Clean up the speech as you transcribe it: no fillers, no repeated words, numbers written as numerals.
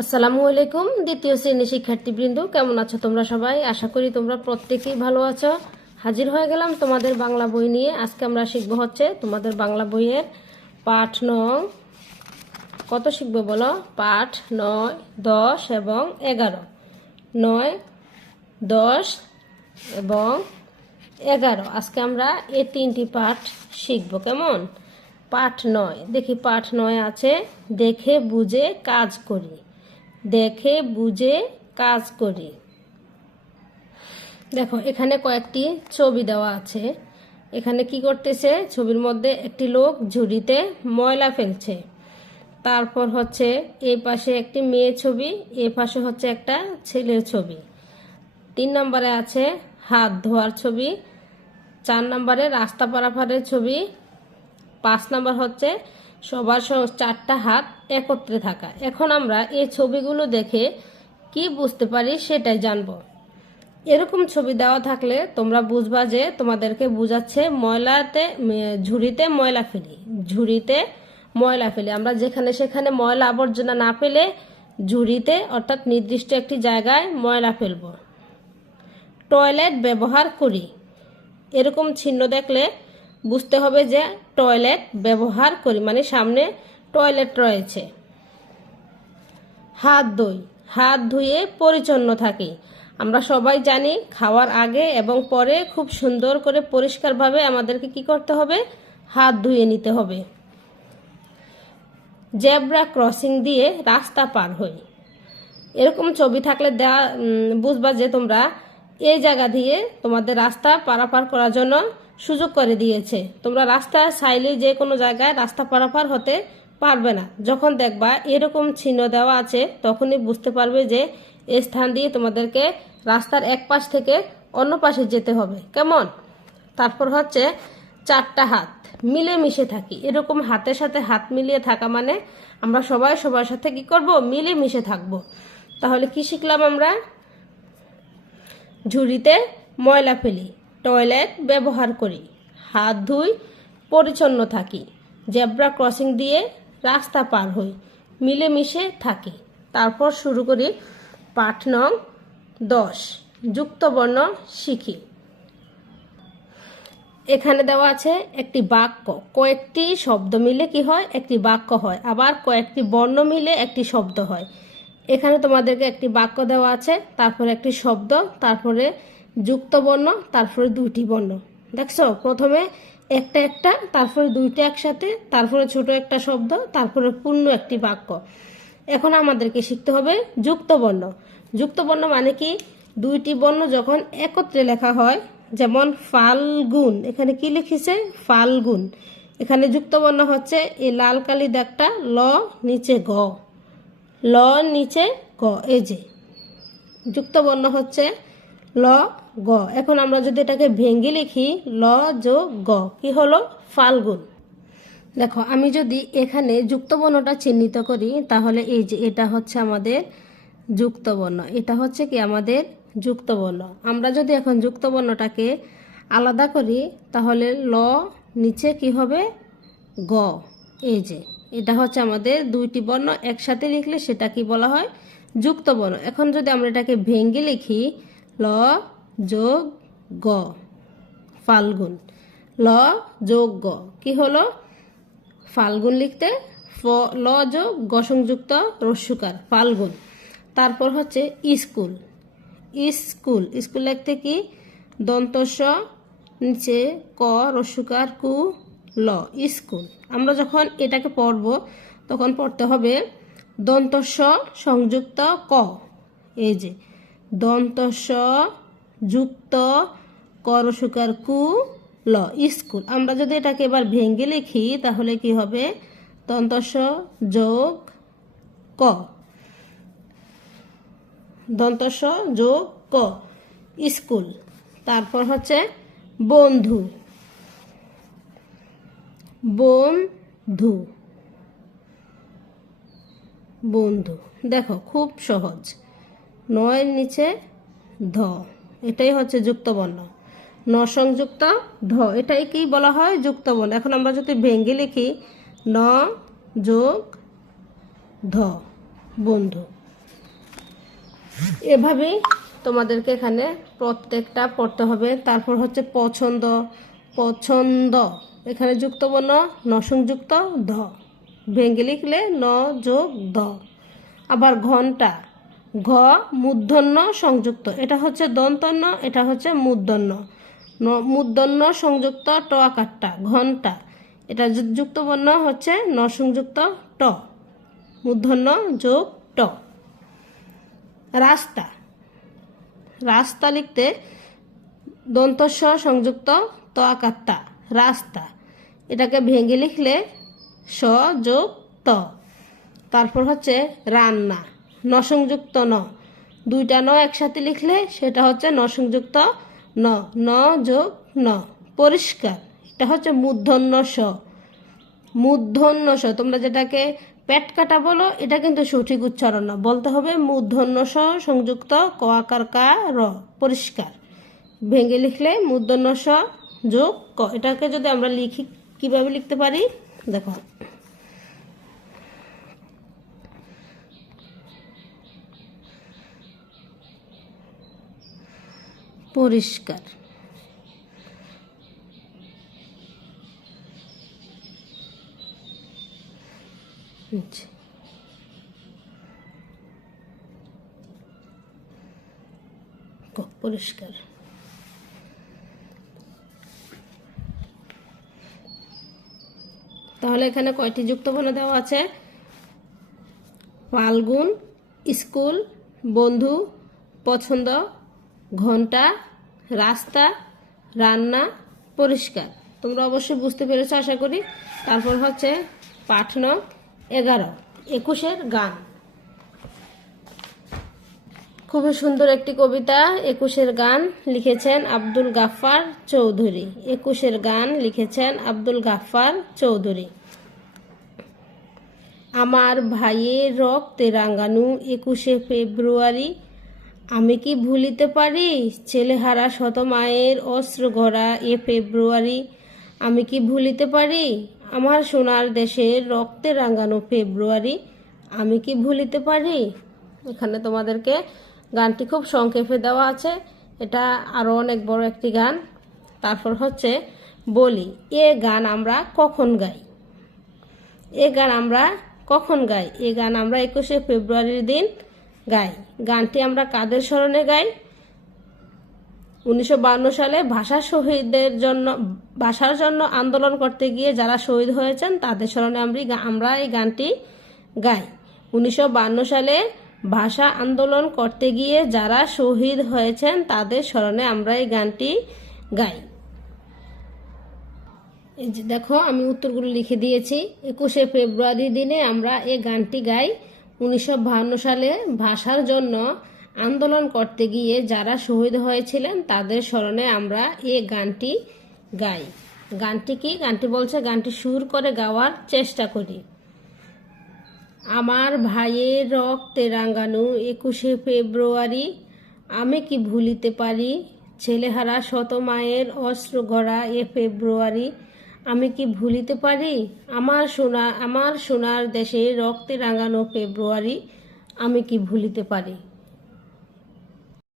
আসসালামু আলাইকুম দ্বিতীয় শ্রেণীর শিক্ষার্থীবৃন্দ, কেমন আছো তোমরা সবাই? আশা করি তোমরা প্রত্যেকেই ভালো আছো। হাজির হয়ে গেলাম তোমাদের বাংলা বই নিয়ে। আজকে আমরা শিখবো হচ্ছে তোমাদের বাংলা বইয়ের পাঠ নং কত শিখবো বলো? পাঠ 9, 10 এবং 11। 9, 10 এবং 11 আজকে আমরা এই তিনটি পাঠ শিখবো। কেমন? পাঠ 9 দেখি। পাঠ 9 আছে দেখে বুঝে কাজ করি। দেখে বুঝে কাজ করি। দেখো এখানে কয়েকটি ছবি দেওয়া আছে। এখানে কি করতেছে? ছবির মধ্যে একটি লোক ঝুড়িতে ময়লা ফেলছে। তারপর হচ্ছে এই পাশে একটি মেয়ে ছবি, এই পাশে হচ্ছে একটা ছেলের ছবি। 3 নম্বরে আছে হাত ধোয়ার ছবি। 4 নম্বরে রাস্তা পারাপারের ছবি। 5 নম্বর হচ্ছে সবার 4টা হাত একত্রে থাকা। এখন আমরা এই ছবিগুলো দেখে কি বুঝতে পারি সেটাই জানবো। এরকম ছবি দেওয়া থাকলে তোমরা বুঝবা যে তোমাদেরকে বুঝাচ্ছে ঝুড়িতে ময়লা ফেলি। ঝুড়িতে ময়লা ফেলি আমরা যেখানে সেখানে ময়লা আবর্জনা না ফেলে ঝুড়িতে অর্থাৎ নির্দিষ্ট একটি জায়গায় ময়লা ফেলব। টয়লেট ব্যবহার করি। এরকম চিহ্ন দেখলে বুঝতে হবে যে টয়লেট ব্যবহার করি, মানে সামনে টয়লেট রয়েছে। হাত ধুই। হাত ধুয়ে পরিচ্ছন্ন থাকি। আমরা সবাই জানি খাওয়ার আগে এবং পরে খুব সুন্দর করে পরিষ্কারভাবে আমাদেরকে কি করতে হবে? হাত ধুয়ে নিতে হবে। জেব্রা ক্রসিং দিয়ে রাস্তা পার হই। এরকম ছবি থাকলে বুঝবা যে তোমরা এই জায়গা দিয়ে তোমাদের রাস্তা পারাপার করার জন্য সুযোগ করে দিয়েছে। তোমরা রাস্তা চাইলে যে কোনো জায়গায় রাস্তা পারাপার হতে পারবে না। যখন দেখবা এরকম চিহ্ন দেওয়া আছে তখনই বুঝতে পারবে যে এই স্থান দিয়ে তোমাদেরকে রাস্তার এক পাশ থেকে অন্য পাশে যেতে হবে। কেমন? তারপর হচ্ছে 4টা হাত মিলেমিশে থাকি। এরকম হাতের সাথে হাত মিলিয়ে থাকা মানে আমরা সবাই সবার সাথে কি করব? মিলেমিশে থাকবো। তাহলে কি শিখলাম আমরা? ঝুড়িতে ময়লা ফেলি, টয়লেট ব্যবহার করি, হাত ধুই, পরিচ্ছন্ন থাকি, জেব্রা ক্রসিং দিয়ে রাস্তা পার হই, মিলেমিশে থাকি। তারপর শুরু করি পাঠ নং 10 যুক্তবর্ণ শিখি। এখানে দেওয়া আছে একটি বাক্য। কয়েকটি শব্দ মিলে কি হয়? একটি বাক্য হয়। আবার কয়েকটি বর্ণ মিলে একটি শব্দ হয়। এখানে তোমাদেরকে একটি বাক্য দেওয়া আছে, তারপরে একটি শব্দ, তারপরে যুক্ত বর্ণ, তারপরে 2টি বর্ণ। দেখছো? প্রথমে একটা একটা, তারপরে 2টা একসাথে, তারপরে ছোট একটা শব্দ, তারপরে পূর্ণ একটি বাক্য। এখন আমাদেরকে শিখতে হবে যুক্ত বর্ণ। যুক্ত বর্ণ মানে কি? 2টি বর্ণ যখন একত্রে লেখা হয়, যেমন ফাল্গুন, এখানে কি লিখেছে? ফাল্গুন। এখানে যুক্ত বর্ণ হচ্ছে এই লাল কালি দাগটা, ল নিচে গ, ল নিচে গ। এই যে যুক্ত বর্ণ হচ্ছে ল গ। এখন আমরা যদি এটাকে ভেঙে লিখি ল যোগ গ, কি হলো? ফাল্গুন। দেখো আমি যদি এখানে যুক্ত বর্ণটা চিহ্নিত করি তাহলে এই যে এটা হচ্ছে আমাদের যুক্ত বর্ণ, এটা হচ্ছে কি আমাদের যুক্ত বর্ণ। আমরা যদি এখন যুক্ত বর্ণটাকে আলাদা করি তাহলে ল নিচে কি হবে? গ। এই যে এটা হচ্ছে আমাদের 2টি বর্ণ একসাথে লিখলে সেটা কি বলা হয়? যুক্ত বর্ণ। এখন যদি আমরা এটাকে ভেঙে লিখি ল যোগ গ, ফাল্গুন। ল যোগ গ কি হলো? ফাল্গুন। লিখতে ল যোগ গ সংযুক্ত রস্যকার, ফাল্গুন। তারপর হচ্ছে স্কুল। স্কুল। স্কুল লিখতে কি? দন্ত স নিচে ক রস্যকার কু ল, স্কুল। আমরা যখন এটাকে পড়ব তখন পড়তে হবে দন্ত স সংযুক্ত ক। এই যে দন্ত স যুক্ত ক রস্যকার কু ল, স্কুল। আমরা যদি এটাকে এবার ভেঙে লিখি তাহলে কি হবে? দন্ত স যোগ ক, দন্ত স যোগ ক, স্কুল। তারপর হচ্ছে বন্ধু। বন্ধু। বন্ধু। দেখো খুব সহজ। 9 নিচে ধ, এটাই হচ্ছে যুক্ত বর্ণ। ন সংযুক্ত ধ, এটাই কি বলা হয়? যুক্ত বর্ণ। এখন আমরা যদি ভেঙে লিখি ন যোগ ধ, বন্ধু। এভাবেই তোমাদেরকে এখানে প্রত্যেকটা পড়তে হবে। তারপর হচ্ছে পছন্দ, পছন্দ, এখানে যুক্তবর্ণ ন সংযুক্ত ধ, ভেঙে লিখলে ন যোগ দ। আবার ঘন্টা, ঘ মূর্ধন্য সংযুক্ত, এটা হচ্ছে দন্তন্য, এটা হচ্ছে মূর্ধন্য, মূর্ধন্য সংযুক্ত ট আকারটা ঘন্টা, এটা যুক্তবর্ণ হচ্ছে ন সংযুক্ত ট, মূর্ধন্য যোগ ট। রাস্তা, রাস্তা লিখতে দন্তস্ব সংযুক্ত ত আকারটা রাস্তা, এটাকে ভেঙে লিখলে স যোগ ত। তারপর হচ্ছে রান্না, ন সংযুক্ত ন, দুইটা ন একসাথে লিখলে সেটা হচ্ছে ন সংযুক্ত ন, ন যোগ ন। পরিষ্কার, এটা হচ্ছে মূর্ধন্য স, মূর্ধন্য স, তোমরা যেটাকে পেট কাটা বলো এটা কিন্তু সঠিক উচ্চারণ না, বলতে হবে মূর্ধন্য স সংযুক্ত ক আকার কা র, পরিষ্কার। ভেঙে লিখলে মূর্ধন্য স যোগ ক। এটাকে যদি আমরা লিখি কিভাবে লিখতে পারি দেখো, পরিষ্কার, পরিষ্কার। তাহলে এখানে কয়টি যুক্তবর্ণ দেওয়া আছে? ফাল্গুন, স্কুল, বন্ধু, পছন্দ, ঘন্টা, রাস্তা, রান্না, পরিষ্কার। তোমরা অবশ্যই বুঝতে পেরেছো আশা করি। তারপর হচ্ছে পাঠ নং 11, 21-এর গান। খুবই সুন্দর একটি কবিতা 21-এর গান লিখেছেন আব্দুল গাফফার চৌধুরী। 21-এর গান লিখেছেন আব্দুল গাফফার চৌধুরী। আমার ভাইয়ের রক্তে রাঙানো 21শে ফেব্রুয়ারি, আমি কি ভুলিতে পারি ছেলেহারা শত মায়ের অস্ত্র গড়া এ ফেব্রুয়ারি, আমি কি ভুলিতে পারি আমার সোনার দেশের রক্তে রাঙানো ফেব্রুয়ারি, আমি কি ভুলিতে পারি। এখানে তোমাদেরকে গানটি খুব সংক্ষেপে দেওয়া আছে, এটা আরও অনেক বড় একটি গান। তারপর হচ্ছে বলি, এ গান আমরা কখন গাই, এ গান আমরা কখন গাই, এ গান আমরা 21শে ফেব্রুয়ারির দিন গাই। গানটি আমরা কাদের স্মরণে গাই? 1952 সালে ভাষার জন্য আন্দোলন করতে গিয়ে যারা শহীদ হয়েছেন তাদের স্মরণে আমরা এই গানটি গাই। 1952 সালে ভাষা আন্দোলন করতে গিয়ে যারা শহীদ হয়েছেন তাদের স্মরণে আমরা এই গানটি গাই। এই যে দেখো আমি উত্তরগুলো লিখে দিয়েছি। 21শে ফেব্রুয়ারি দিনে আমরা এই গানটি গাই। 1952 সালে ভাষার জন্য আন্দোলন করতে গিয়ে যারা শহীদ হয়েছিলেন তাদের স্মরণে আমরা এই গানটি গাই। গানটি কি? গানটি বলছে, গানটি সুর করে গাওয়ার চেষ্টা করি। আমার ভাইয়ের রক্তে রাঙানো 21শে ফেব্রুয়ারি, আমি কি ভুলিতে পারি ছেলেহারা শত মায়ের অস্ত্র গড়া এ ফেব্রুয়ারি, আমি কি ভুলিতে পারি আমার সোনার দেশে রক্তে রাঙানো ফেব্রুয়ারি, আমি কি ভুলিতে পারি।